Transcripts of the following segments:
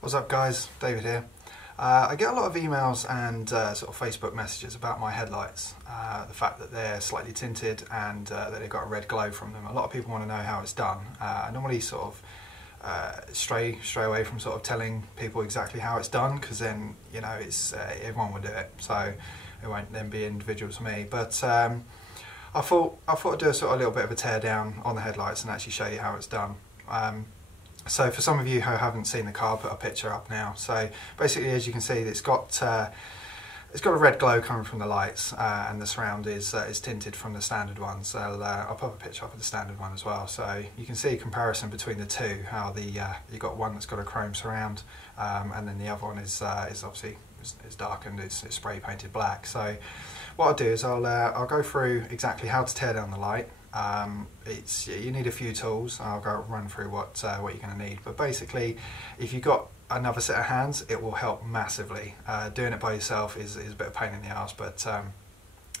What's up guys, David here. I get a lot of emails and sort of Facebook messages about my headlights, the fact that they're slightly tinted and that they've got a red glow from them. A lot of people want to know how it's done. I normally sort of stray away from sort of telling people exactly how it's done, because then, you know, it's everyone will do it, so it won't then be individual to me. But I thought I'd do a sort of little bit of a tear down on the headlights and actually show you how it's done. So for some of you who haven't seen the car, I'll put a picture up now. So basically, as you can see, it's got a red glow coming from the lights, and the surround is tinted from the standard ones. I'll pop a picture up of the standard one as well, so you can see a comparison between the two. How you've got one that's got a chrome surround, and then the other one is obviously darkened. It's spray painted black. So what I'll do is I'll go through exactly how to tear down the light. You need a few tools. I'll go run through what you're going to need, but basically if you've got another set of hands, it will help massively. Doing it by yourself is a bit of a pain in the arse, but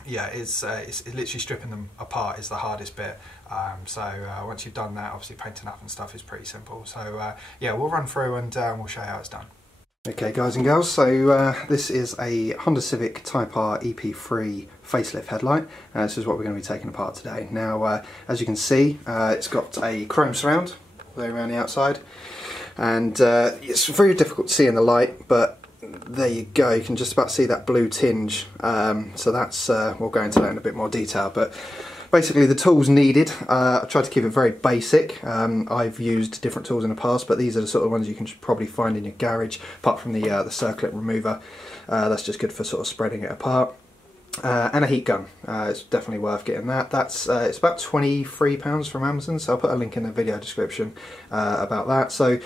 yeah, it's literally stripping them apart is the hardest bit. So once you've done that, obviously painting up and stuff is pretty simple. So yeah, we'll run through and we'll show you how it's done. Okay guys and girls, so this is a Honda Civic Type R EP3 facelift headlight. This is what we're going to be taking apart today. Now as you can see, it's got a chrome surround all the way around the outside, and it's very difficult to see in the light, but there you go, you can just about see that blue tinge. So that's, we'll go into that in a bit more detail, but basically the tools needed, I tried to keep it very basic. I've used different tools in the past, but these are the sort of ones you can probably find in your garage, apart from the circlip remover. That's just good for sort of spreading it apart. And a heat gun, it's definitely worth getting that. It's about £23 from Amazon, so I'll put a link in the video description about that. So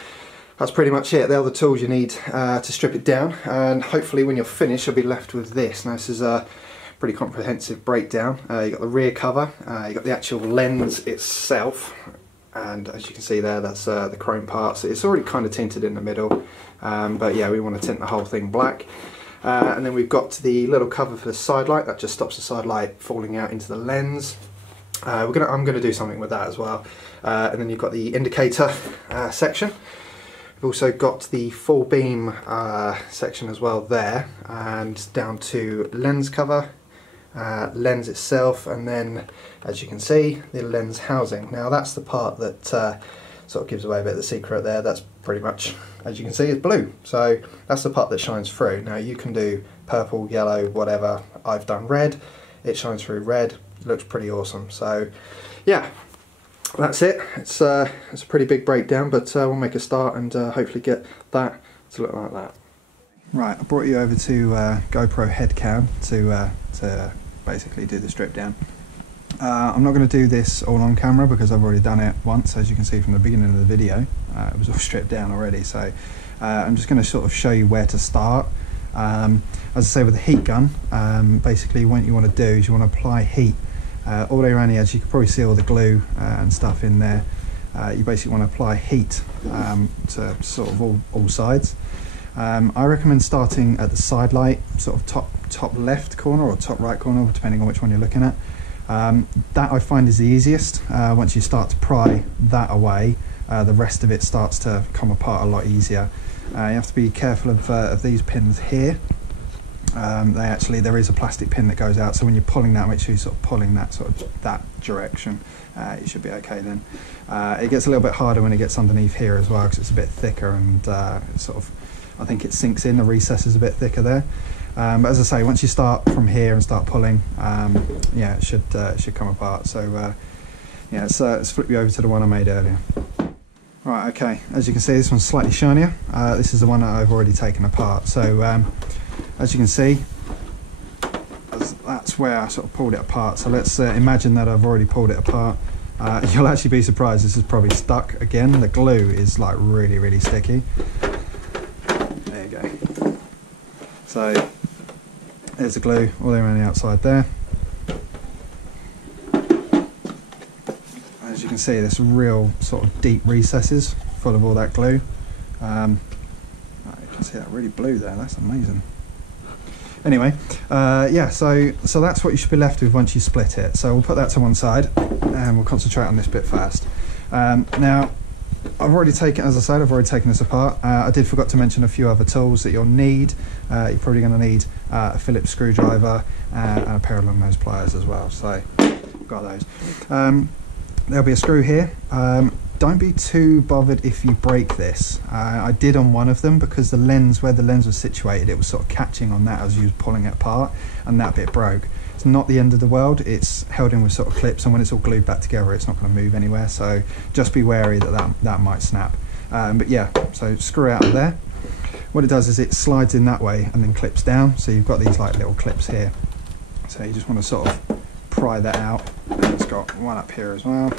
that's pretty much it. They're the tools you need to strip it down, and hopefully when you're finished you'll be left with this. Now this is a pretty comprehensive breakdown. You've got the rear cover, you've got the actual lens itself, and as you can see there, that's the chrome parts. It's already kind of tinted in the middle, but yeah, we want to tint the whole thing black. And then we've got the little cover for the side light that just stops the side light falling out into the lens. I'm going to do something with that as well. And then you've got the indicator section. We've also got the full beam section as well there, and down to lens cover, lens itself, and then as you can see, the lens housing. Now that's the part that sort of gives away a bit of the secret there. That's pretty much, as you can see, it's blue, so that's the part that shines through. Now you can do purple, yellow, whatever. I've done red, it shines through red, it looks pretty awesome. So yeah, that's it. It's a pretty big breakdown, but we'll make a start and hopefully get that to look like that. Right, I brought you over to GoPro head cam to basically do the strip down. I'm not going to do this all on camera because I've already done it once, as you can see from the beginning of the video. It was all stripped down already, so I'm just going to sort of show you where to start. As I say, with the heat gun, basically what you want to do is you want to apply heat all the way around the edge. You can probably see all the glue and stuff in there. You basically want to apply heat to sort of all sides. I recommend starting at the side light, sort of top left corner or top right corner, depending on which one you're looking at. That I find is the easiest. Once you start to pry that away, the rest of it starts to come apart a lot easier. You have to be careful of these pins here. There is a plastic pin that goes out, so when you're pulling that, make sure you're sort of pulling that that direction. You should be okay then. It gets a little bit harder when it gets underneath here as well, because it's a bit thicker, and I think it sinks in. The recess is a bit thicker there. But as I say, once you start from here and start pulling, yeah, it should come apart. So yeah, let's flip you over to the one I made earlier. Right, okay, as you can see, this one's slightly shinier. This is the one that I've already taken apart. So as you can see, that's where I sort of pulled it apart. So let's imagine that I've already pulled it apart. You'll actually be surprised, this is probably stuck again. The glue is like really, really sticky. There you go. So there's the glue all the way around the outside there. As you can see, there's real sort of deep recesses full of all that glue. You can see that really blue there, that's amazing. Anyway, yeah, so that's what you should be left with once you split it. So we'll put that to one side and we'll concentrate on this bit first. Now, I've already taken, as I said, I've already taken this apart. I did forgot to mention a few other tools that you'll need. You're probably going to need a Phillips screwdriver and a pair of long nose pliers as well. So, got those. There'll be a screw here. Don't be too bothered if you break this. I did on one of them because the lens, where the lens was situated, it was sort of catching on that as you was pulling it apart, and that bit broke. It's not the end of the world. It's held in with sort of clips, and when it's all glued back together, it's not going to move anywhere. So just be wary that might snap. But yeah, so screw out of there. What it does is it slides in that way and then clips down. So you've got these like little clips here. So you just want to sort of pry that out. And it's got one up here as well.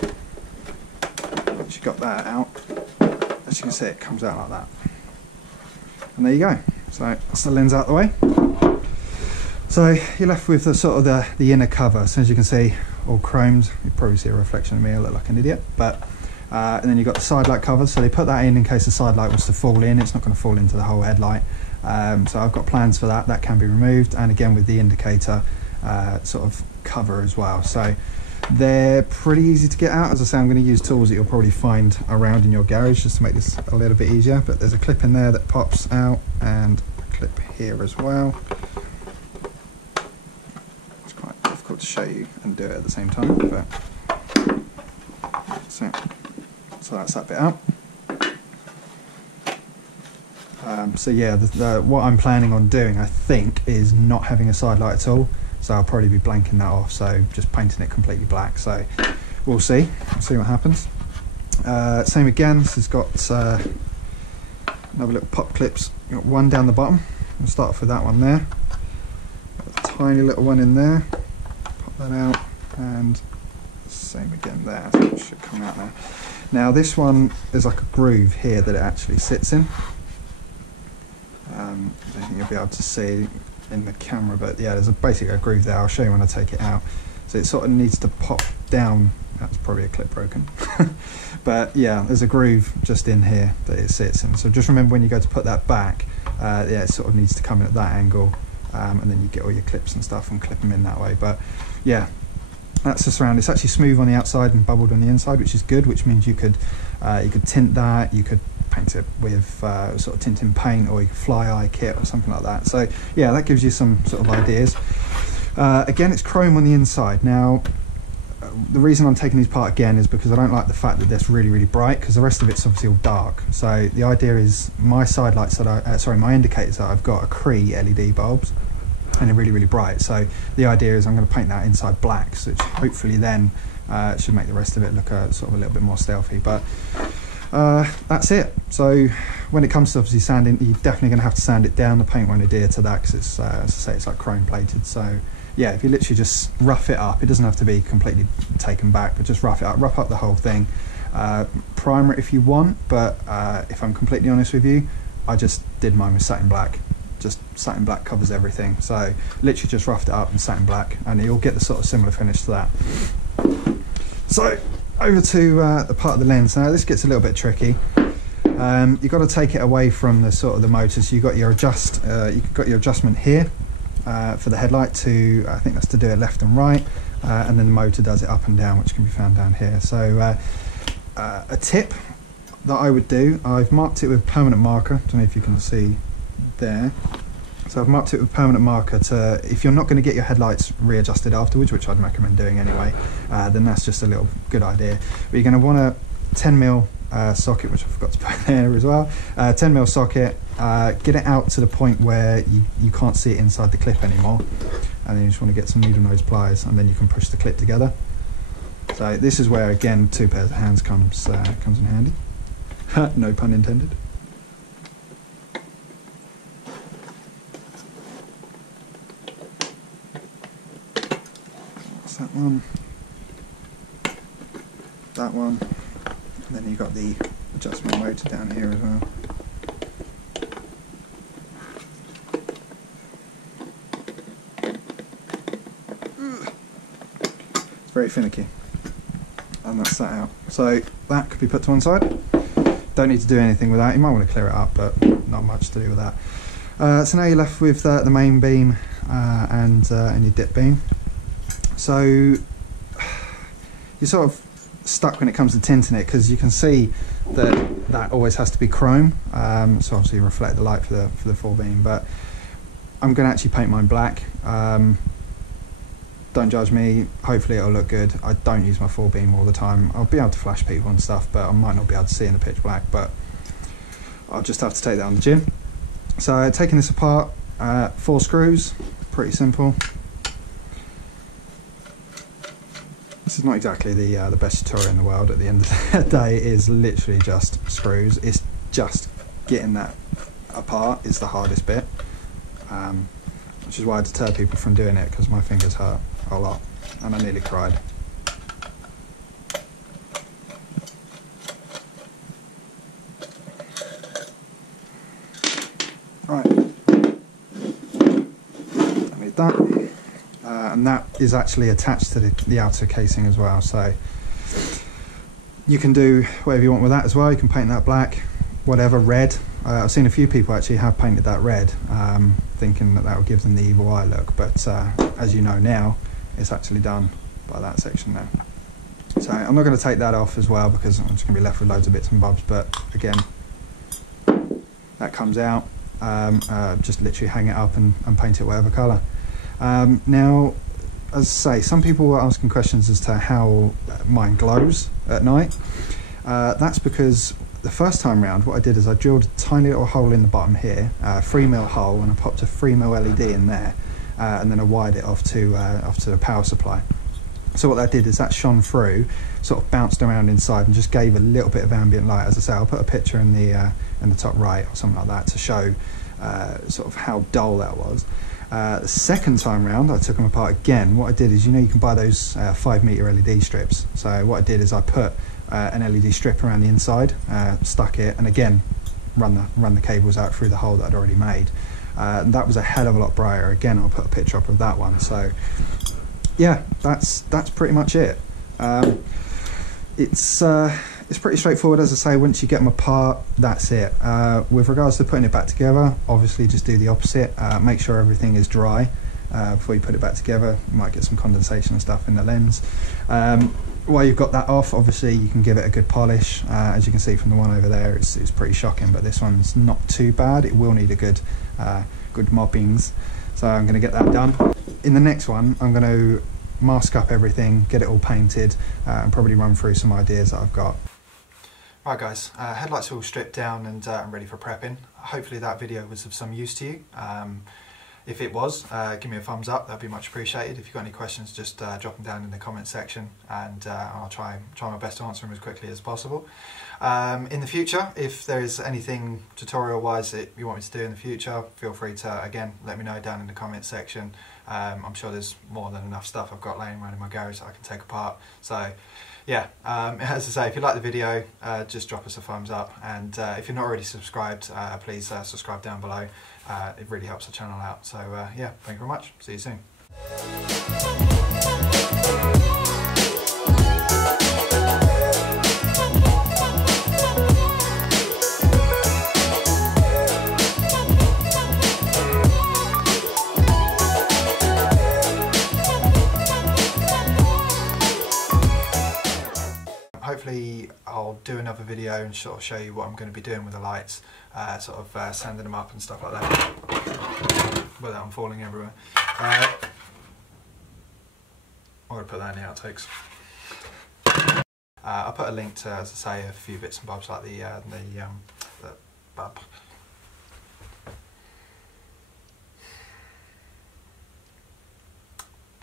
Once you've got that out, as you can see, it comes out like that. And there you go. So that's the lens out the way. So you're left with the sort of the inner cover. So as you can see, all chromed. You probably see a reflection of me. I look like an idiot. But and then you've got the side light cover. So they put that in case the side light was to fall in. It's not going to fall into the whole headlight. So I've got plans for that. That can be removed. And again with the indicator sort of cover as well. So they're pretty easy to get out. As I say, I'm going to use tools that you'll probably find around in your garage just to make this a little bit easier. But there's a clip in there that pops out, and a clip here as well. It's quite difficult to show you and do it at the same time, but so that's that bit out. So yeah, what I'm planning on doing, I think, is not having a side light at all. So I'll probably be blanking that off, so just painting it completely black. So we'll see what happens. Same again, this has got another little pop clips. Got one down the bottom. We'll start off with that one there. Got a tiny little one in there. Pop that out, and same again there. So it should come out now. Now this one is like a groove here that it actually sits in. I don't think you'll be able to see in the camera, but yeah, there's basically a groove there. I'll show you when I take it out. So it sort of needs to pop down. That's probably a clip broken. But yeah, there's a groove just in here that it sits in. So just remember when you go to put that back, yeah, it sort of needs to come in at that angle, and then you get all your clips and stuff and clip them in that way. But yeah, that's the surround. It's actually smooth on the outside and bubbled on the inside, which is good, which means you could tint that, you could paint it with sort of tinting paint, or you could fly eye kit or something like that. So yeah, that gives you some sort of ideas. Again, it's chrome on the inside. Now the reason I'm taking these apart again is because I don't like the fact that this really, really bright, because the rest of it's obviously all dark. So the idea is my side lights that my indicators that I've got are Cree LED bulbs, and they're really, really bright. So the idea is I'm going to paint that inside black, which hopefully then should make the rest of it look sort of a little bit more stealthy. But that's it. So when it comes to obviously sanding, you're definitely going to have to sand it down. The paint won't adhere to that because it's, as I say, it's like chrome plated. So yeah, if you literally just rough it up, it doesn't have to be completely taken back, but just rough up the whole thing. Primer it if you want, but if I'm completely honest with you, I just did mine with satin black. Just satin black covers everything. So literally just roughed it up in satin black, and you'll get the sort of similar finish to that. So over to the part of the lens. Now this gets a little bit tricky. You've got to take it away from the sort of the motor. So you've got your adjustment here for the headlight to, I think that's to do it left and right, and then the motor does it up and down, which can be found down here. So a tip that I would do, I've marked it with permanent marker. I don't know if you can see there. So I've marked it with permanent marker to, if you're not going to get your headlights readjusted afterwards, which I'd recommend doing anyway, then that's just a little good idea. But you're going to want a 10mm socket, which I forgot to put there as well. 10mm socket, get it out to the point where you can't see it inside the clip anymore, and then you just want to get some needle nose pliers, and then you can push the clip together. So this is where, again, 2 pairs of hands comes in handy. No pun intended. That one, and then you've got the adjustment motor down here as well. It's very finicky, and that's that out. So that could be put to one side. Don't need to do anything with that. You might want to clear it up, but not much to do with that. So now you're left with the main beam and your dip beam. So you're sort of stuck when it comes to tinting it, because you can see that always has to be chrome, so obviously reflect the light for the full beam. But I'm going to actually paint mine black. Don't judge me, hopefully it'll look good. I don't use my full beam all the time. I'll be able to flash people and stuff, but I might not be able to see in the pitch black, but I'll just have to take that on the gym. So taking this apart, 4 screws, pretty simple. This is not exactly the best tutorial in the world. At the end of the day, it is literally just screws. It's just getting that apart is the hardest bit, which is why I deter people from doing it, because my fingers hurt a lot and I nearly cried. Right, I need that. And that is actually attached to the outer casing as well, so you can do whatever you want with that as well. You can paint that black, whatever, red. I've seen a few people actually have painted that red, thinking that would give them the evil eye look, but as you know now, it's actually done by that section there. So I'm not going to take that off as well, because I'm just going to be left with loads of bits and bobs, but again, that comes out. Just literally hang it up and paint it whatever colour. Now, as I say, some people were asking questions as to how mine glows at night. That's because the first time round, what I did is I drilled a tiny little hole in the bottom here, 3mm hole, and I popped a 3mm LED in there, and then I wired it off to the power supply. So what that did is that shone through, sort of bounced around inside, and just gave a little bit of ambient light. As I say, I'll put a picture in the top right or something like that to show sort of how dull that was. The second time round, I took them apart again. What I did is, you know, you can buy those 5-meter LED strips. So what I did is I put an LED strip around the inside, stuck it, and again run the cables out through the hole that I'd already made. And that was a hell of a lot brighter. Again, I'll put a picture up of that one. So yeah, that's pretty much it. It's pretty straightforward, as I say. Once you get them apart, that's it. With regards to putting it back together, obviously just do the opposite. Make sure everything is dry before you put it back together. You might get some condensation and stuff in the lens. While you've got that off, obviously you can give it a good polish. As you can see from the one over there, it's pretty shocking, but this one's not too bad. It will need a good moppings, so I'm going to get that done. In the next one, I'm going to mask up everything, get it all painted, and probably run through some ideas that I've got. Right guys, headlights are all stripped down and I'm ready for prepping. Hopefully that video was of some use to you. If it was, give me a thumbs up, that'd be much appreciated. If you've got any questions, just drop them down in the comment section, and I'll try my best to answer them as quickly as possible. In the future, if there is anything tutorial wise that you want me to do in the future, feel free to, again, let me know down in the comment section. I'm sure there's more than enough stuff I've got laying around in my garage that I can take apart. So yeah, as I say, if you like the video, just drop us a thumbs up, and if you're not already subscribed, please subscribe down below. It really helps the channel out. So yeah, thank you very much. See you soon. Hopefully I'll do another video and sort of show you what I'm going to be doing with the lights, sort of sanding them up and stuff like that, without them falling everywhere. I'm going to put that in the outtakes. I'll put a link to, as I say, a few bits and bobs like the